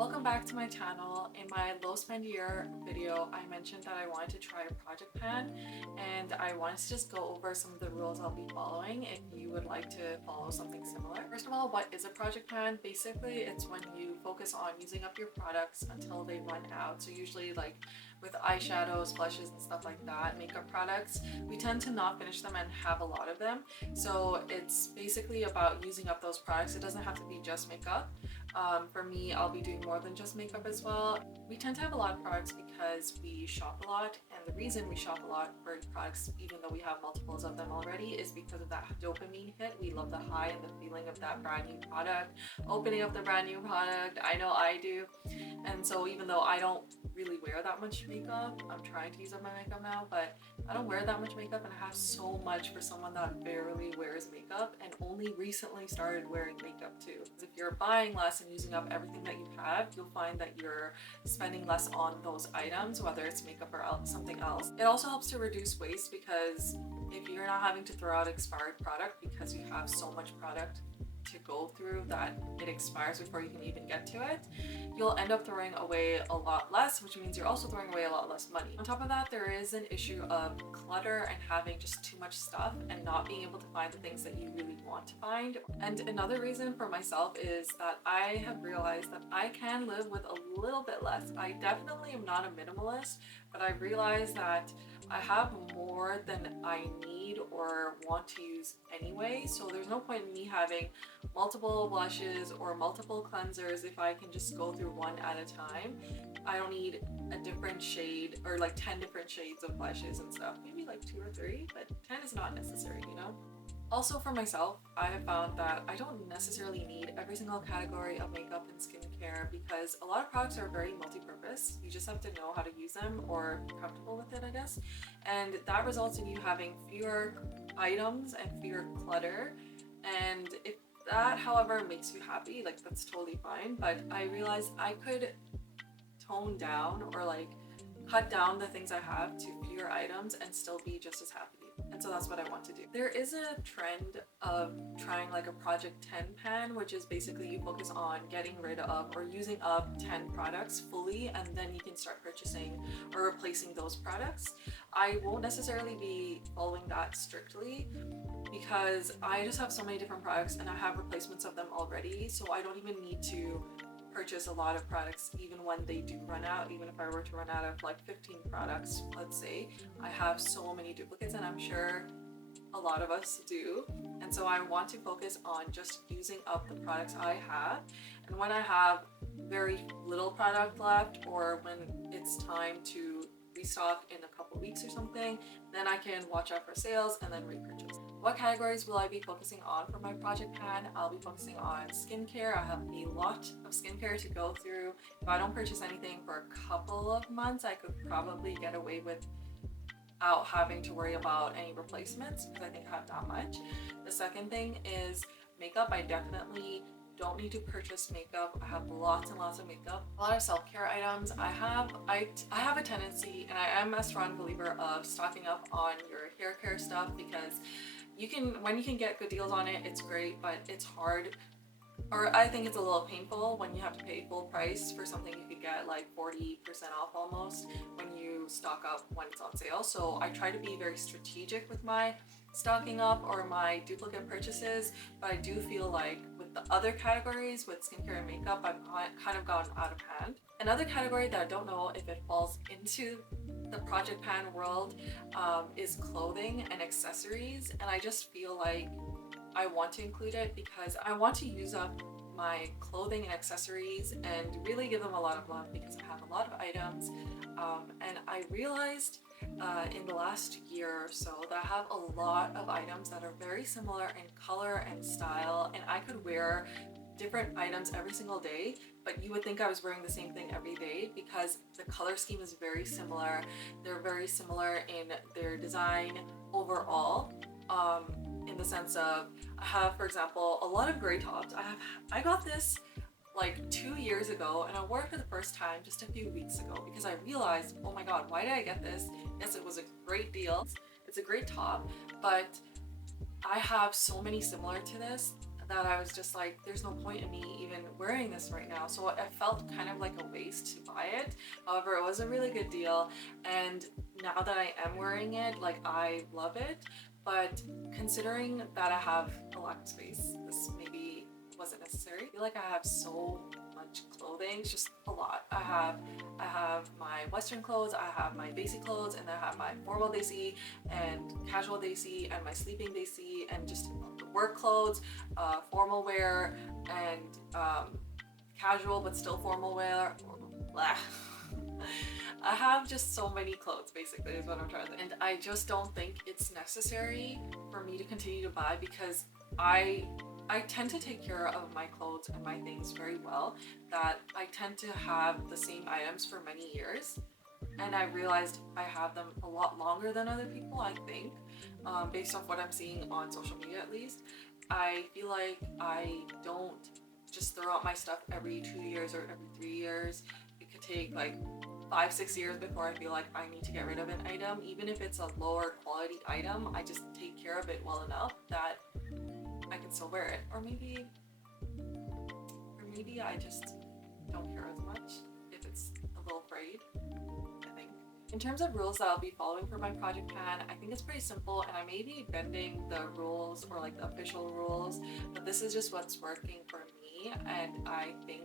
Welcome back to my channel. In my low spend year video, I mentioned that I wanted to try a project pan and I wanted to just go over some of the rules I'll be following if you would like to follow something similar. First of all, what is a project pan? Basically, it's when you focus on using up your products until they run out. So usually like with eyeshadows, blushes and stuff like that, makeup products, we tend to not finish them and have a lot of them. So it's basically about using up those products. It doesn't have to be just makeup. For me, I'll be doing more than just makeup as well. We tend to have a lot of products because we shop a lot, and the reason we shop a lot for products, even though we have multiples of them already, is because of that dopamine hit. We love the high and the feeling of that brand new product, opening up the brand new product. I know I do. And so even though I don't really wear that much makeup, I'm trying to use up my makeup now, but I don't wear that much makeup, and I have so much for someone that barely wears makeup and only recently started wearing makeup too. If you're buying less and using up everything that you have, you'll find that you're spending less on those items, whether it's makeup or something else. It also helps to reduce waste because if you're not having to throw out expired product because you have so much product to go through that it expires before you can even get to it, you'll end up throwing away a lot less, which means you're also throwing away a lot less money. On top of that, there is an issue of clutter and having just too much stuff and not being able to find the things that you really want to find. And another reason for myself is that I have realized that I can live with a little bit less. I definitely am not a minimalist, but I realized that I have more than I need or want to use anyway, so there's no point in me having multiple blushes or multiple cleansers if I can just go through one at a time. I don't need a different shade or like 10 different shades of blushes and stuff. Maybe like 2 or 3, but 10 is not necessary, you know? Also for myself, I have found that I don't necessarily need every single category of makeup and skincare because a lot of products are very multi-purpose. You just have to know how to use them or be comfortable with it, I guess. And that results in you having fewer items and fewer clutter. And if that, however, makes you happy, like that's totally fine. But I realized I could tone down or like cut down the things I have to fewer items and still be just as happy. And so that's what I want to do. There is a trend of trying like a Project 10 pan, which is basically you focus on getting rid of or using up 10 products fully, and then you can start purchasing or replacing those products. I won't necessarily be following that strictly because I just have so many different products and I have replacements of them already, so I don't even need to purchase a lot of products even when they do run out. Even if I were to run out of like 15 products, let's say, I have so many duplicates, and I'm sure a lot of us do. And so I want to focus on just using up the products I have, and when I have very little product left or when it's time to restock in a couple weeks or something, then I can watch out for sales and then repurchase. What categories will I be focusing on for my project pan? I'll be focusing on skincare. I have a lot of skincare to go through. If I don't purchase anything for a couple of months, I could probably get away without having to worry about any replacements because I think I have that much. The second thing is makeup. I definitely don't need to purchase makeup. I have lots and lots of makeup. A lot of self-care items. I have a tendency, and I am a strong believer of stocking up on your hair care stuff because when you can get good deals on it, it's great, but it's hard, or I think it's a little painful when you have to pay full price for something you could get like 40% off almost when you stock up when it's on sale. So I try to be very strategic with my stocking up or my duplicate purchases, but I do feel like with the other categories, with skincare and makeup, I've kind of gotten out of hand. Another category that I don't know if it falls into the project pan world is clothing and accessories, and I just feel like I want to include it because I want to use up my clothing and accessories and really give them a lot of love because I have a lot of items, and I realized in the last year or so that I have a lot of items that are very similar in color and style, and I could wear different items every single day, but you would think I was wearing the same thing every day because the color scheme is very similar. They're very similar in their design overall, in the sense of I have, for example, a lot of gray tops. I got this like 2 years ago, and I wore it for the first time just a few weeks ago because I realized, oh my god, why did I get this? Yes, it was a great deal. It's a great top, but I have so many similar to this that I was just like, there's no point in me even wearing this right now. So it felt kind of like a waste to buy it. However, it was a really good deal, and now that I am wearing it, like, I love it. But considering that I have a lack of space, this maybe wasn't necessary. I feel like I have so much clothing. It's just a lot. I have my Western clothes, I have my basic clothes, and I have my formal desi and casual desi and my sleeping desi and just work clothes, formal wear, and casual but still formal wear. Blah. I have just so many clothes, basically, is what I'm trying to say. And I just don't think it's necessary for me to continue to buy, because I tend to take care of my clothes and my things very well, that I tend to have the same items for many years. And I realized I have them a lot longer than other people, I think, based off what I'm seeing on social media at least. I feel like I don't just throw out my stuff every 2 years or every 3 years. It could take like 5-6 years before I feel like I need to get rid of an item. Even if it's a lower quality item, I just take care of it well enough that I can still wear it. Or maybe I just don't care as much if it's a little frayed, I think. In terms of rules that I'll be following for my project plan, I think it's pretty simple, and I may be bending the rules or like the official rules, but this is just what's working for me, and I think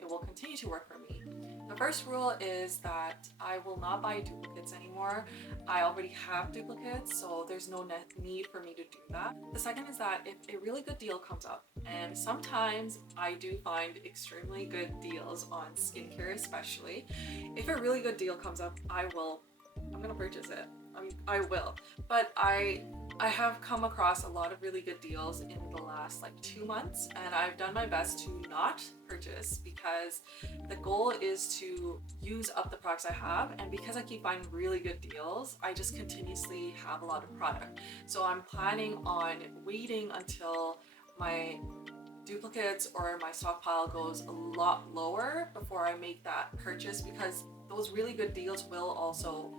it will continue to work for me. The first rule is that I will not buy duplicates anymore. I already have duplicates, so there's no need for me to do that. The second is that if a really good deal comes up, and sometimes I do find extremely good deals on skincare especially, if a really good deal comes up, I'm gonna purchase it. I will. But I have come across a lot of really good deals in the last like 2 months, and I've done my best to not purchase, because the goal is to use up the products I have, and because I keep finding really good deals, I just continuously have a lot of product. So I'm planning on waiting until my duplicates or my stockpile goes a lot lower before I make that purchase, because those really good deals will also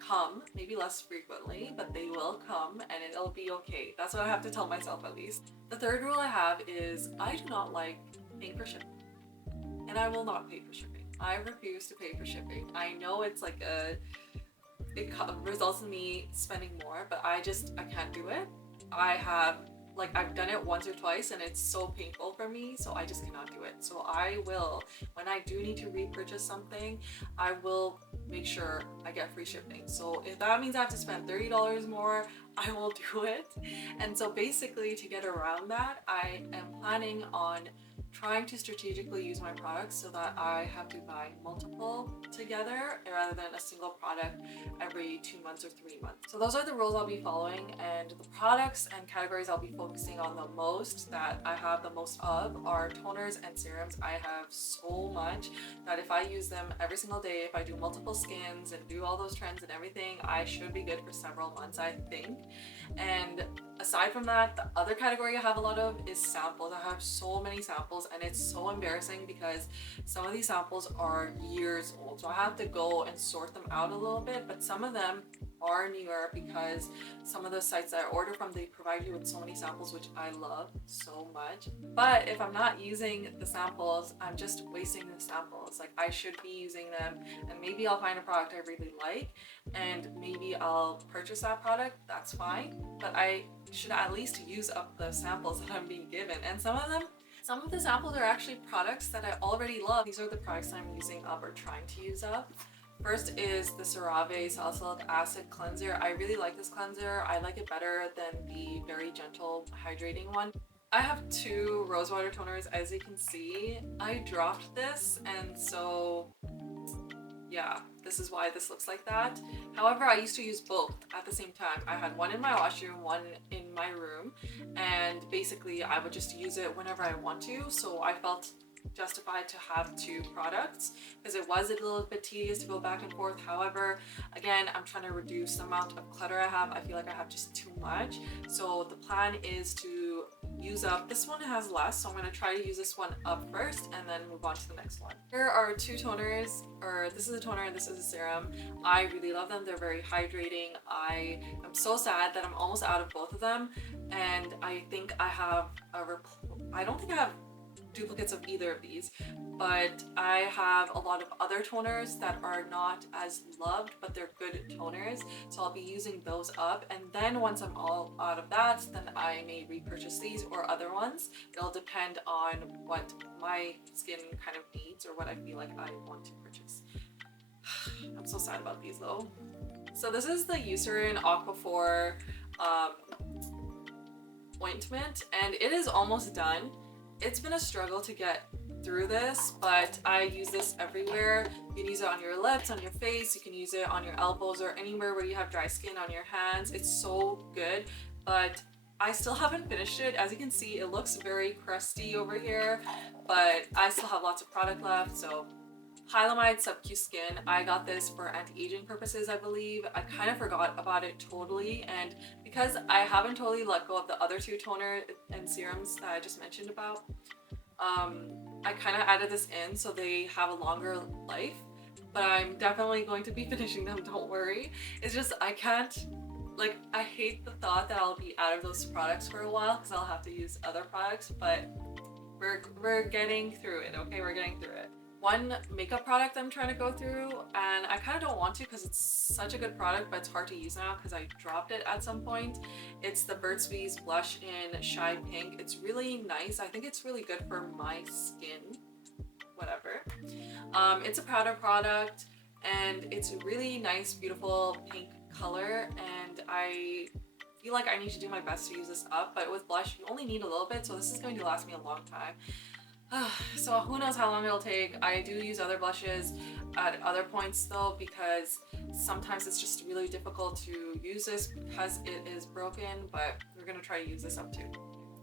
come, maybe less frequently, but they will come, and it'll be okay. That's what I have to tell myself, at least. The third rule I have is I do not like paying for shipping, and I will not pay for shipping. I refuse to pay for shipping. I know it's like it results in me spending more, but I can't do it. I've done it once or twice, and it's so painful for me, so I just cannot do it. So I will, when I do need to repurchase something, I will make sure I get free shipping. So if that means I have to spend $30 more, I will do it. And so basically, to get around that, I am planning on trying to strategically use my products so that I have to buy multiple together rather than a single product every 2 months or 3 months. So those are the rules I'll be following, and the products and categories I'll be focusing on the most, that I have the most of, are toners and serums. I have so much that if I use them every single day, if I do multiple skins and do all those trends and everything, I should be good for several months, I think. And aside from that, the other category I have a lot of is samples. I have so many samples, and it's so embarrassing because some of these samples are years old, so I have to go and sort them out a little bit. But some of them are newer because some of the sites that I order from, they provide you with so many samples, which I love so much. But if I'm not using the samples, I'm just wasting the samples. Like, I should be using them, and maybe I'll find a product I really like and maybe I'll purchase that product. That's fine, but I should at least use up the samples that I'm being given. And some of the samples are actually products that I already love. These are the products I'm using up or trying to use up. First is the CeraVe Salicylic Acid Cleanser. I really like this cleanser. I like it better than the very gentle hydrating one. I have 2 rosewater toners, as you can see. I dropped this, and so yeah, this is why this looks like that. However, I used to use both at the same time. I had one in my washroom, one in my room, and basically I would just use it whenever I want to. So I felt justified to have 2 products because it was a little bit tedious to go back and forth. However, again, I'm trying to reduce the amount of clutter I have. I feel like I have just too much. So the plan is to use up. This one has less, so I'm going to try to use this one up first and then move on to the next one. Here are two toners, or this is a toner and this is a serum. I really love them. They're very hydrating. I am so sad that I'm almost out of both of them, and I think I have I don't think I have duplicates of either of these, but I have a lot of other toners that are not as loved, but they're good toners, so I'll be using those up, and then once I'm all out of that, then I may repurchase these or other ones. It'll depend on what my skin kind of needs or what I feel like I want to purchase. I'm so sad about these though. So this is the Eucerin Aquaphor ointment, and it is almost done. It's been a struggle to get through this, but I use this everywhere. You can use it on your lips, on your face, you can use it on your elbows or anywhere where you have dry skin, on your hands. It's so good, but I still haven't finished it. As you can see, it looks very crusty over here, but I still have lots of product left. So Hylamide Sub-Q Skin, I got this for anti-aging purposes, I believe. I kind of forgot about it totally, and because I haven't totally let go of the other two toner and serums that I just mentioned about, I kind of added this in so they have a longer life, but I'm definitely going to be finishing them, don't worry. It's just I can't, like, I hate the thought that I'll be out of those products for a while because I'll have to use other products, but we're getting through it, okay? We're getting through it. One makeup product I'm trying to go through, and I kind of don't want to because it's such a good product, but it's hard to use now because I dropped it at some point. It's the Burt's Bees blush in Shy Pink. It's really nice. I think it's really good for my skin, whatever. It's a powder product, and it's a really nice, beautiful pink color, and I feel like I need to do my best to use this up, but with blush you only need a little bit, so this is going to last me a long time. So who knows how long it'll take. I do use other blushes at other points though, because sometimes it's just really difficult to use this because it is broken, but we're gonna try to use this up too.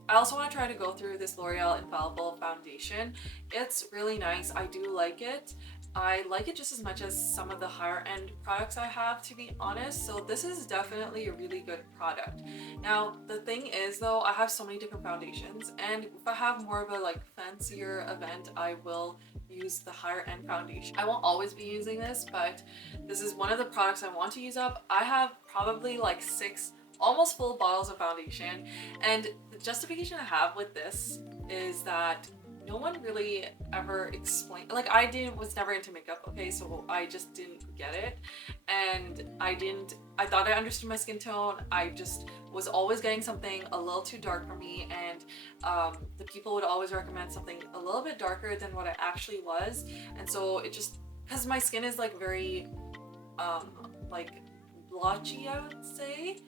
I also want to try to go through this L'Oreal Infallible foundation. It's really nice. I do like it. I like it just as much as some of the higher end products I have, to be honest. So this is definitely a really good product. Now the thing is though, I have so many different foundations, and if I have more of a like fancier event, I will use the higher end foundation. I won't always be using this, but this is one of the products I want to use up. I have probably like 6 almost full bottles of foundation, and the justification I have with this is that no one really ever explained, like I was never into makeup, okay, so I just didn't get it, and I thought I understood my skin tone. I just was always getting something a little too dark for me, and the people would always recommend something a little bit darker than what I actually was, and so it just, because my skin is like very like blotchy, I would say.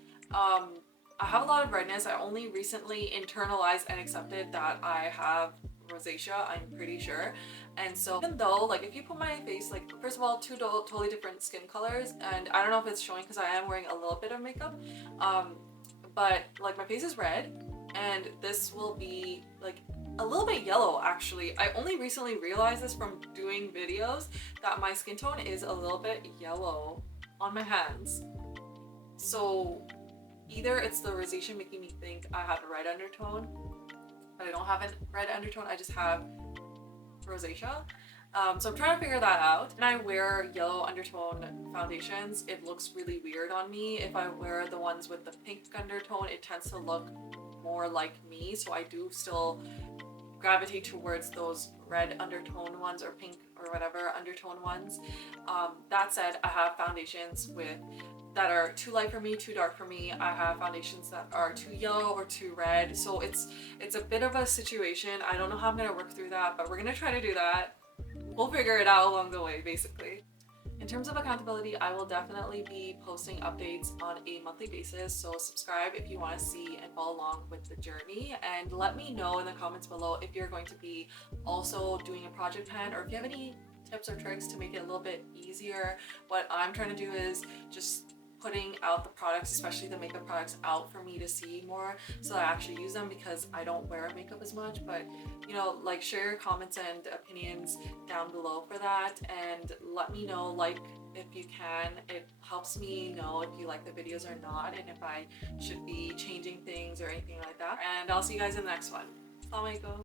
I have a lot of redness. I only recently internalized and accepted that I have rosacea, I'm pretty sure. And so even though, like, if you put my face, like, first of all, two totally different skin colors, and I don't know if it's showing because I am wearing a little bit of makeup, but like my face is red, and this will be like a little bit yellow actually. I only recently realized this from doing videos that my skin tone is a little bit yellow on my hands. So either it's the rosacea making me think I have a red undertone, but I don't have a red undertone, I just have rosacea. So I'm trying to figure that out. When I wear yellow undertone foundations, it looks really weird on me. If I wear the ones with the pink undertone, it tends to look more like me, so I do still gravitate towards those red undertone ones or pink or whatever undertone ones. That said, I have foundations that are too light for me, too dark for me. I have foundations that are too yellow or too red, so it's a bit of a situation. I don't know how I'm gonna work through that, but we're gonna try to do that. We'll figure it out along the way, basically. In terms of accountability, I will definitely be posting updates on a monthly basis, so subscribe if you want to see and follow along with the journey, and let me know in the comments below if you're going to be also doing a project plan, or if you have any tips or tricks to make it a little bit easier. What I'm trying to do is just putting out the products, especially the makeup products, out for me to see more so that I actually use them, because I don't wear makeup as much. But you know, like, share your comments and opinions down below for that, and let me know, like, if you can. It helps me know if you like the videos or not, and if I should be changing things or anything like that. And I'll see you guys in the next one. Assalamualaikum.